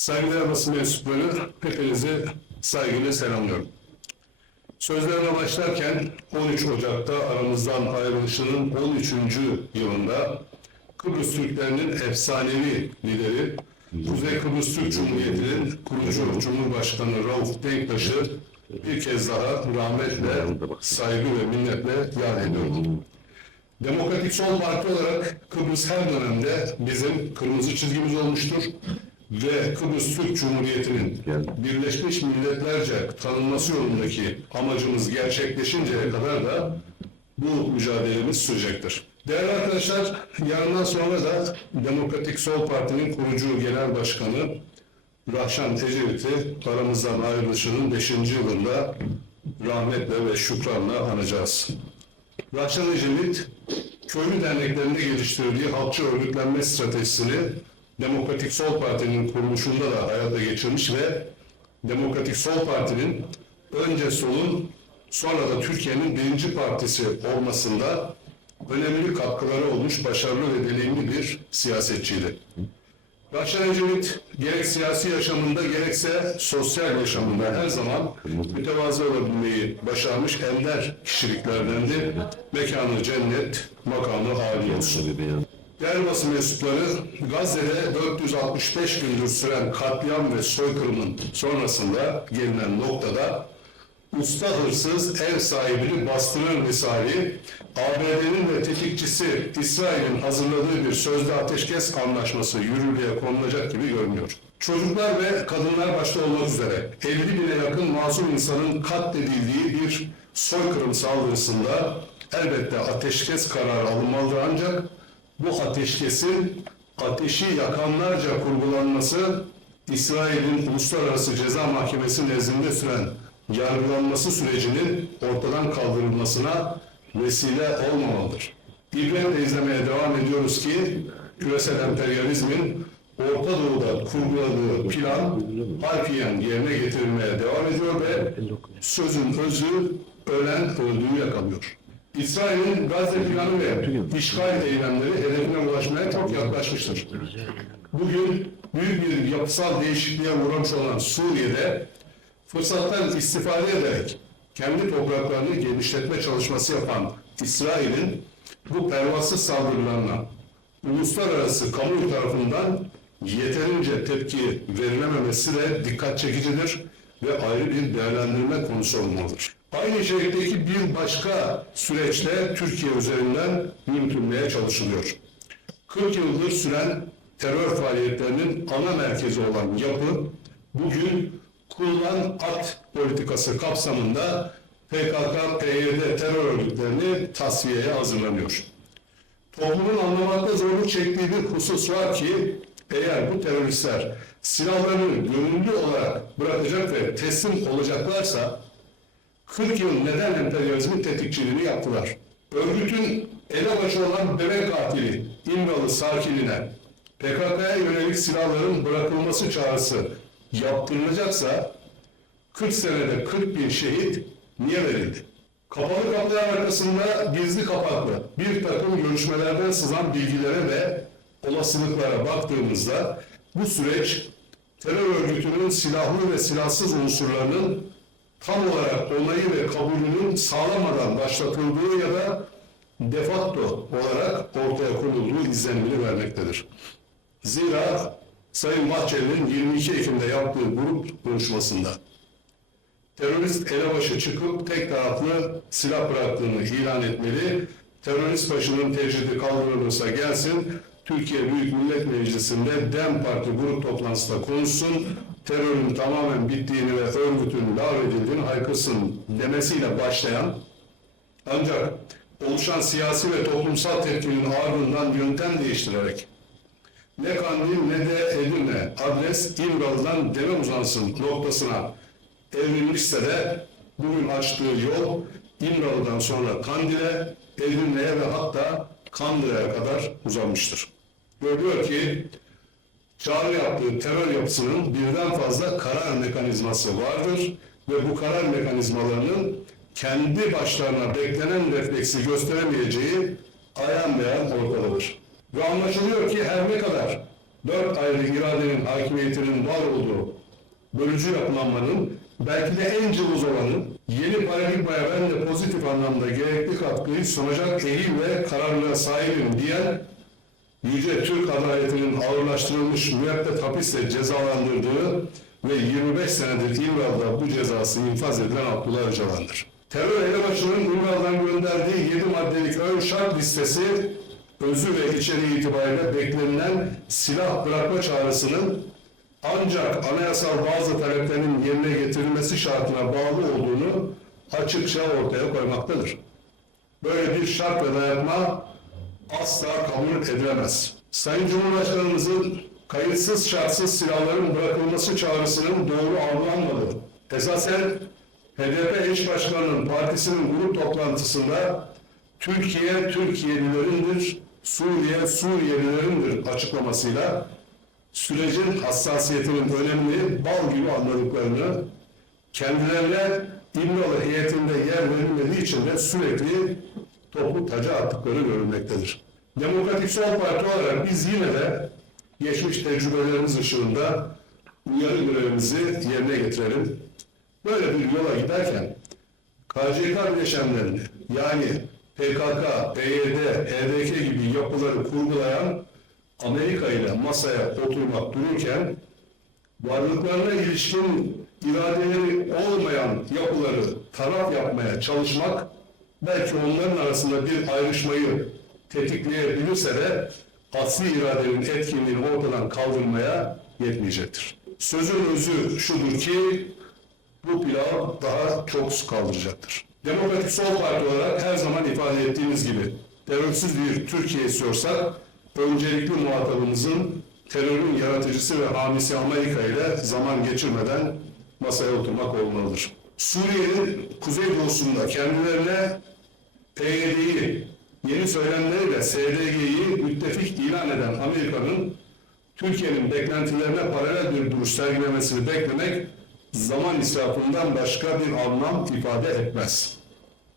Saygıdeğer basın mensupları, hepinizi saygıyla selamlıyorum. Sözlerime başlarken 13 Ocak'ta aramızdan ayrılışının 13. yılında Kıbrıs Türklerinin efsanevi lideri, Kuzey Kıbrıs Türk Cumhuriyeti'nin kurucu Cumhurbaşkanı Rauf Denktaş'ı bir kez daha rahmetle, saygı ve minnetle yad ediyorum. Demokratik Sol Parti olarak Kıbrıs her dönemde bizim kırmızı çizgimiz olmuştur ve Kıbrıs Türk Cumhuriyeti'nin Birleşmiş Milletlerce tanınması yolundaki amacımız gerçekleşinceye kadar da bu mücadelemiz sürecektir. Değerli arkadaşlar, yarından sonra da Demokratik Sol Parti'nin kurucu genel başkanı Rahşan Ecevit'i aramızdan ayrılışının 5. yılında rahmetle ve şükranla anacağız. Rahşan Ecevit, köylü derneklerinde geliştirdiği halkçı örgütlenme stratejisini Demokratik Sol Parti'nin kuruluşunda da hayata geçirmiş ve Demokratik Sol Parti'nin önce solun sonra da Türkiye'nin birinci partisi olmasında önemli katkıları olmuş başarılı ve deneyimli bir siyasetçiydi. Rahşan Ecevit gerek siyasi yaşamında gerekse sosyal yaşamında her zaman mütevazı olabilmeyi başarmış ender kişiliklerdendi. Mekanı cennet, makamı âli olsun. Değerli basın mensupları, Gazze'de 465 gündür süren katliam ve soykırımın sonrasında gelinen noktada usta hırsız ev sahibini bastırır misali ABD'nin ve tetikçisi İsrail'in hazırladığı bir sözlü ateşkes anlaşması yürürlüğe konulacak gibi görünüyor. Çocuklar ve kadınlar başta olmak üzere 50 bine yakın masum insanın katledildiği bir soykırım saldırısında elbette ateşkes kararı alınmalıdır ancak bu ateşkesin ateşi yakanlarca kurgulanması İsrail'in Uluslararası Ceza Mahkemesi nezdinde süren yargılanması sürecinin ortadan kaldırılmasına vesile olmamalıdır. İbretle izlemeye devam ediyoruz ki küresel emperyalizmin Orta Doğu'da kurguladığı plan harfiyen yerine getirilmeye devam ediyor ve sözün özü ölen öldüğü yakalıyor. İsrail'in Gazze planı ve işgal eylemleri hedefine ulaşmaya çok yaklaşmıştır. Bugün büyük bir yapısal değişikliğe uğramış olan Suriye'de fırsattan istifade ederek kendi topraklarını genişletme çalışması yapan İsrail'in bu pervasız saldırılarına uluslararası kamuoyu tarafından yeterince tepki verilememesi de dikkat çekicidir ve ayrı bir değerlendirme konusu olmalıdır. Aynı içerikteki bir başka süreçte Türkiye üzerinden yürütülmeye çalışılıyor. 40 yıldır süren terör faaliyetlerinin ana merkezi olan yapı bugün kullan at politikası kapsamında PKK, PYD terör örgütlerini tasfiyeye hazırlanıyor. Toplumun anlamakta zorluk çektiği bir husus var ki eğer bu teröristler silahlarını gönüllü olarak bırakacak ve teslim olacaklarsa 40 yıl neden emperyalizmin tetikçiliğini yaptılar? Örgütün elebaşı olan bebek katili İmralı Sakin'ine PKK'ya yönelik silahların bırakılması çağrısı yaptırılacaksa 40 senede 40 bin şehit niye verildi? Kapalı kapılar arkasında gizli kapaklı bir takım görüşmelerden sızan bilgilere ve olasılıklara baktığımızda bu süreç terör örgütünün silahlı ve silahsız unsurlarının tam olarak onayı ve kabulünün sağlamadan başlatıldığı ya da de facto olarak ortaya konulduğu izlenimini vermektedir. Zira Sayın Bahçeli'nin 22 Ekim'de yaptığı grup konuşmasında terörist elebaşı çıkıp tek taraflı silah bıraktığını ilan etmeli, terörist başının tecridi kaldırılırsa gelsin, Türkiye Büyük Millet Meclisi'nde DEM Parti grup toplantısında konuşsun, terörün tamamen bittiğini ve örgütün lağvedildiğini haykırsın demesiyle başlayan ancak oluşan siyasi ve toplumsal tepkinin ardından yöntem değiştirerek ne Kandil ne de Edirne adres İmralı'dan deme uzansın noktasına evrilmişse de bugün açtığı yol İmralı'dan sonra Kandil'e, Edirne'ye ve hatta Kandil'e kadar uzanmıştır. Görülüyor ki çağrı yaptığı terör yapısının birden fazla karar mekanizması vardır ve bu karar mekanizmalarının kendi başlarına beklenen refleksi gösteremeyeceği ayan beyan ortadadır. Ve anlaşılıyor ki her ne kadar dört ayrı iradenin hakimiyetinin var olduğu bölücü yapılanmanın belki de en cılız olanı yeni paradigmaya ben de pozitif anlamda gerekli katkıyı sunacak ehil ve kararlılığa sahibim diyen Yüce Türk adaletinin ağırlaştırılmış müebbet hapisle cezalandırdığı ve 25 senedir İmralı'da bu cezası infaz edilen Abdullah Öcalan'dır. Terör elebaşının İmralı'dan gönderdiği 7 maddelik ön şart listesi özü ve içeriği itibariyle beklenilen silah bırakma çağrısının ancak anayasal bazı taleplerin yerine getirilmesi şartına bağlı olduğunu açıkça ortaya koymaktadır. Böyle bir şart ve dayatma asla kabul edilemez. Sayın Cumhurbaşkanımızın kayıtsız şartsız silahların bırakılması çağrısının doğru algılanmadığı, esasen HDP eş başkanının partisinin grup toplantısında Türkiye Türkiye'lilerindir, Suriye Suriyelilerindir açıklamasıyla sürecin hassasiyetinin önemini bal gibi anladıklarını, kendilerine İmralı heyetinde yer verilmediği için de sürekli toplu taca attıkları görülmektedir. Demokratik Sol Parti olarak biz yine de geçmiş tecrübelerimiz ışığında uyarı görevimizi yerine getirelim. Böyle bir yola giderken KCK bileşenlerini yani PKK, PYD, HDK gibi yapıları kurgulayan Amerika ile masaya oturmak dururken varlıklarına ilişkin iradeleri olmayan yapıları taraf yapmaya çalışmak belki onların arasında bir ayrışmayı tetikleyebilirse de asli iradenin etkinliğini ortadan kaldırmaya yetmeyecektir. Sözün özü şudur ki bu pilav daha çok su kaldıracaktır. Demokratik Sol Parti olarak her zaman ifade ettiğimiz gibi terörsüz bir Türkiye istiyorsak öncelikli muhatabımızın terörün yaratıcısı ve hamisi Amerika ile zaman geçirmeden masaya oturmak olmalıdır. Suriye'nin kuzeydoğusunda kendilerine PYD'yi yeni söylemleriyle SDG'yi müttefik ilan eden Amerika'nın Türkiye'nin beklentilerine paralel bir duruş sergilemesini beklemek zaman israfından başka bir anlam ifade etmez.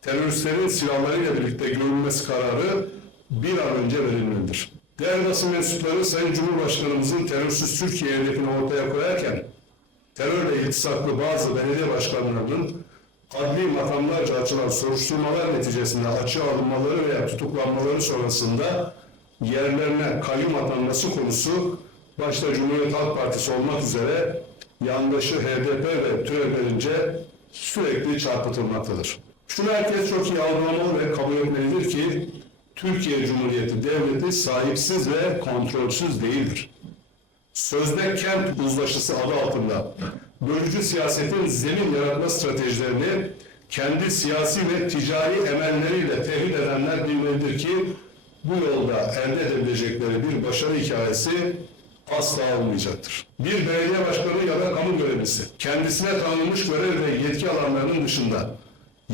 Teröristlerin silahlarıyla birlikte görülmesi kararı bir an önce verilmelidir. Değerli basın mensupları Sayın Cumhurbaşkanımızın terörsüz Türkiye hedefini ortaya koyarken terörle iltisaklı bazı belediye başkanlarının adli makamlarca açılan soruşturmalar neticesinde açığa alınmaları veya tutuklanmaları sonrasında yerlerine kayyum atanması konusu başta Cumhuriyet Halk Partisi olmak üzere yandaşı HDP ve türevlerince sürekli çarpıtılmaktadır. Şunu herkes çok iyi algılamalı ve kabul etmelidir ki Türkiye Cumhuriyeti Devleti sahipsiz ve kontrolsüz değildir. Sözde kent uzlaşısı adı altında bölücü siyasetin zemin yaratma stratejilerini kendi siyasi ve ticari emelleriyle tehdit edenler bilmelidir ki bu yolda elde edebilecekleri bir başarı hikayesi asla olmayacaktır. Bir belediye başkanı ya da kamu görevlisi kendisine tanınmış görev ve yetki alanlarının dışında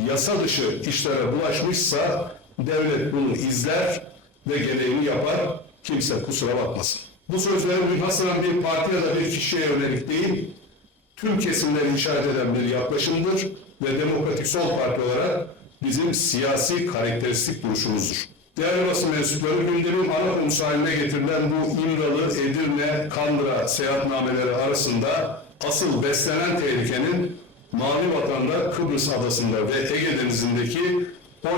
yasa dışı işlere bulaşmışsa devlet bunu izler ve gereğini yapar. Kimse kusura bakmasın. Bu sözlerin münhasıran bir parti ya da bir kişiye yönelik değil, tüm kesimleri işaret eden bir yaklaşımdır ve Demokratik Sol Parti olarak bizim siyasi karakteristik duruşumuzdur. Değerli basın mensupları gündemin ana konusu haline getirilen bu İmralı, Edirne, Kandıra seyahatnameleri arasında asıl beslenen tehlikenin Mavi Vatan'da Kıbrıs Adası'nda ve Ege Denizi'ndeki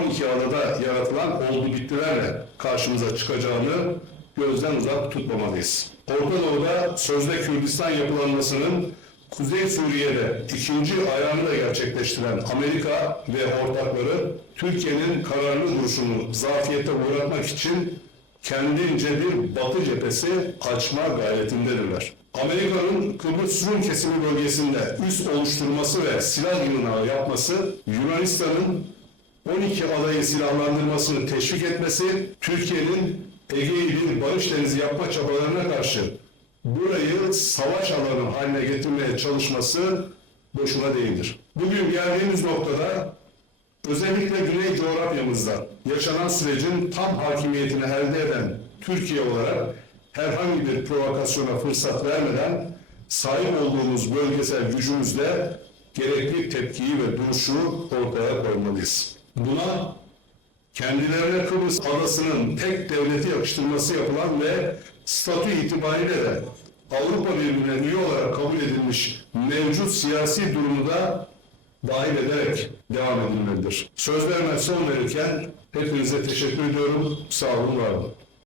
12 adada yaratılan oldu bittilerle karşımıza çıkacağını gözden uzak tutmamalıyız. Orta Doğu'da sözde Kürdistan yapılanmasının Kuzey Suriye'de ikinci ayağını da gerçekleştiren Amerika ve ortakları Türkiye'nin kararlı duruşunu zafiyete uğratmak için kendince bir batı cephesi açma gayretindedirler. Amerika'nın Kıbrıs Rum kesimi bölgesinde üst oluşturması ve silah yığınağı yapması Yunanistan'ın 12 adayı silahlandırmasını teşvik etmesi, Türkiye'nin Ege'yi bir barış denizi yapma çabalarına karşı burayı savaş alanı haline getirmeye çalışması boşuna değildir. Bugün geldiğimiz noktada özellikle Güney coğrafyamızda yaşanan sürecin tam hakimiyetini elde eden Türkiye olarak herhangi bir provokasyona fırsat vermeden sahip olduğumuz bölgesel gücümüzle gerekli tepkiyi ve duruşu ortaya koymalıyız. Buna kendilerine Kıbrıs adasının tek devleti yakıştırması yapılan ve statü itibariyle de Avrupa Birliği'ne üye olarak kabul edilmiş mevcut siyasi durumu da dahil ederek devam edilmelidir. Sözlerime son verirken hepinize teşekkür ediyorum. Sağ olun, var olun.